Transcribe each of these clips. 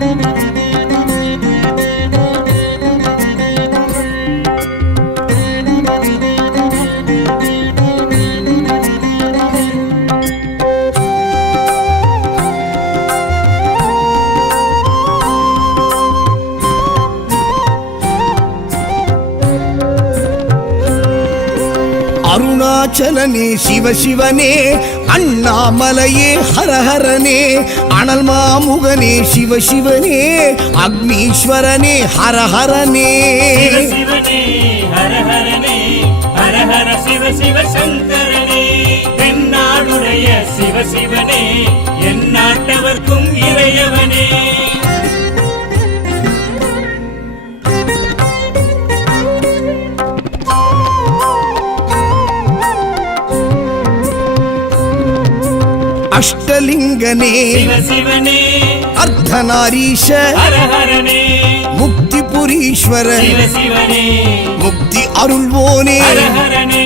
Thank you. அருணாச்சலனே சிவ சிவனே அண்ணாமலையே ஹரஹரனே அனல் மாமுகனே சிவ சிவனே அக்னீஸ்வரனே ஹரஹரனே. ஹர சிவ சிவ சங்கரனே. தென்னாடுடைய சிவ சிவனே என் நாட்டவர்க்கும் இறையவனே. அஷ்டலிங்கனே. அர்த்தநாரீஷ. சிவ சிவனே முக்தி அருள்வோனே. ஹர ஹரனே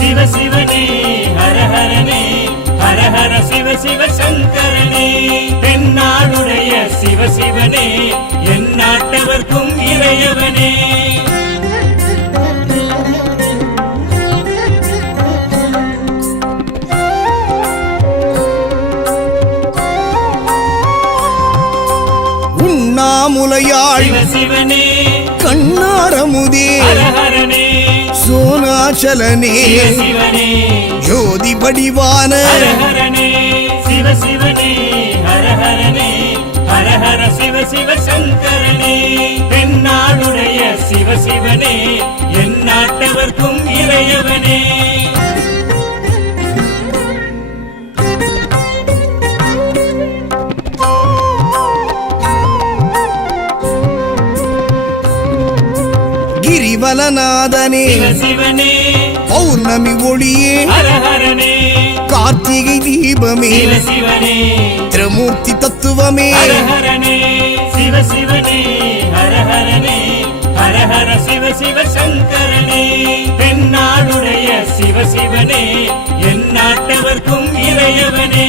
சிவ சிவனே ஹர ஹரனே ஹர ஹர சிவ சிவ சங்கரனே. தென்னாடுடைய சிவ சிவனே என் நாட்டவர்க்கும் இறையவனே. சிவ சிவ சங்கரனே. தென்னாடுடைய சிவ சிவனே என் நாட்டவர்க்கும் இறையவனே. சிவனே பௌர்ணமி ஒளியே. கார்த்திகை தீபமே. திரமூர்த்தி தத்துவமே. ஹர ஹரனே சிவ சிவ சிவ சங்கரனே. தென்னாடுடைய சிவ சிவனே என் நாட்டவர்க்கும் இறையவனே.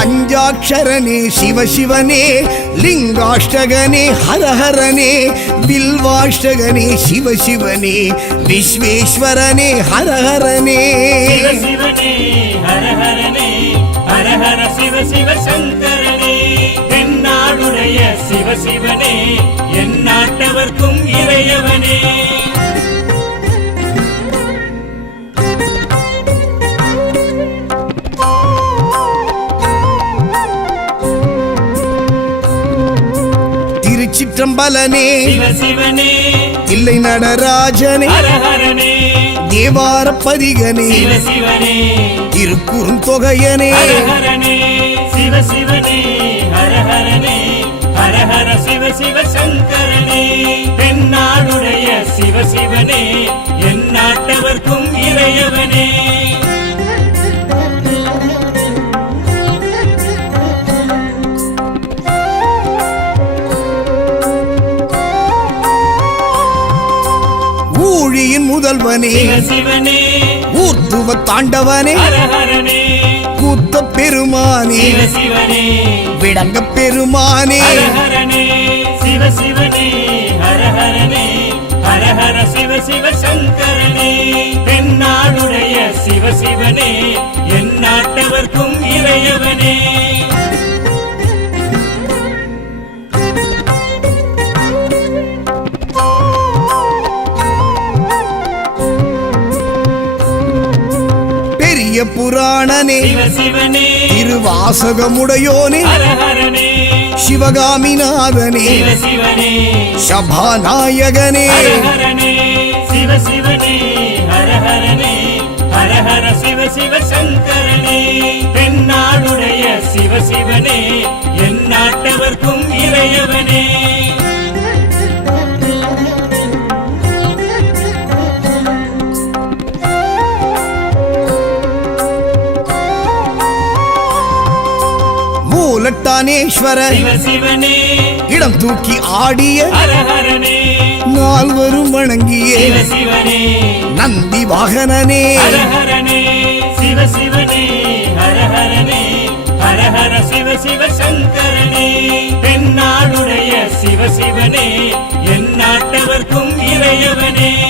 பஞ்சாட்சரனே சிவசிவனே லிங்காஷ்டகனே ஹரஹரனே வில்வாஷ்டகனே சிவசிவனே விஸ்வேஸ்வரனே ஹரஹரனே. சிவ சிவ சிவ சங்கரனே. தென்னாடுடைய சிவ சிவனே என் நாட்டவர்க்கும் இறையவனே. திருச்சிற்றம்பலனே தில்லை நடராஜனே. தேவார பதிகனே. சிவ சிவனே திருக்குறுந்தொகையனே ஹர ஹரனே சிவ சங்கரனே. என் நாட்டவர்க்கும் இறையவனே. ஊழியின் முதல்வனே. ஊர்த்துவ தாண்டவனே. கூத்த பெருமானே. விடங்க பெருமானே. ஹர ஹரனே சிவ சிவனே ஹர ஹரனே ஹர ஹர சிவ சிவ சங்கரனே. தென்னாடுடைய சிவ சிவனே என் நாட்டவர்க்கும் இறையவனே. பெரிய புராணனே. சிவ திருவாசகமுடையோனே. சிவகாமிநாதனே சிவ சிவனே சபாநாயகனே. சிவ சிவ சிவ சங்கரனே. தென்னாடுடைய சிவனே சிவனே இடம் தூக்கி ஆடிய நால்வரும் வணங்கிய நந்தி வாகனனே. ஹரஹரனே. சிவ சிவனே ஹரஹரனே. ஹரஹர சிவ சிவ சங்கரனே. தென்னாடுடைய சிவ சிவனே என் நாட்டவர்க்கும் இறையவனே.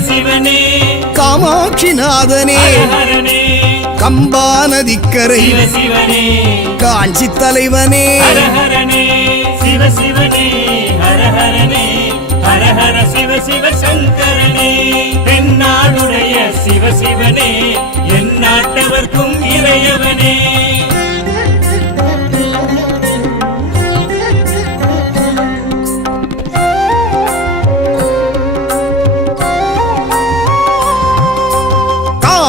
சிவனே காமாட்சிநாதனே கம்பா நதிக்கரை காஞ்சி தலைவனே ஹரஹர சிவ சிவ சங்கரனே. தென்னாடுடைய சிவ சிவனே என் நாட்டவர்க்கும் இறையவனே.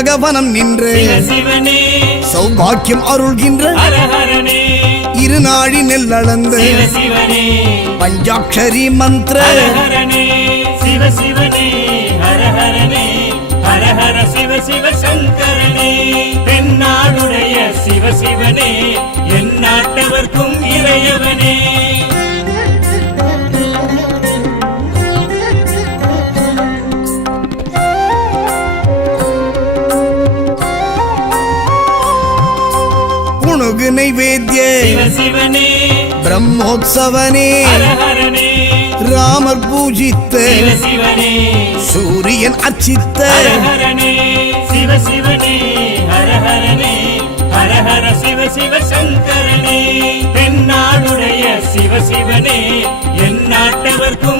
செண்பகவனம் நின்று. சிவ சிவனே சௌபாக்கியம் அருள்கின்ற. இருநாழி நெல்லளந்து பஞ்சாட்சரி மந்திர. ஹரஹர சிவ சிவ சங்கரனே. தென்னாடுடைய சிவ சிவனே என் நாட்டவர்க்கும் இறையவனே. நைவேத்திய சிவ சிவனே பிரம்மோத்சவனே ராமர் பூஜித்த சூரியன் அர்ச்சித்த தென்னாடுடைய சிவ சிவனே என் நாட்டவர்க்கும்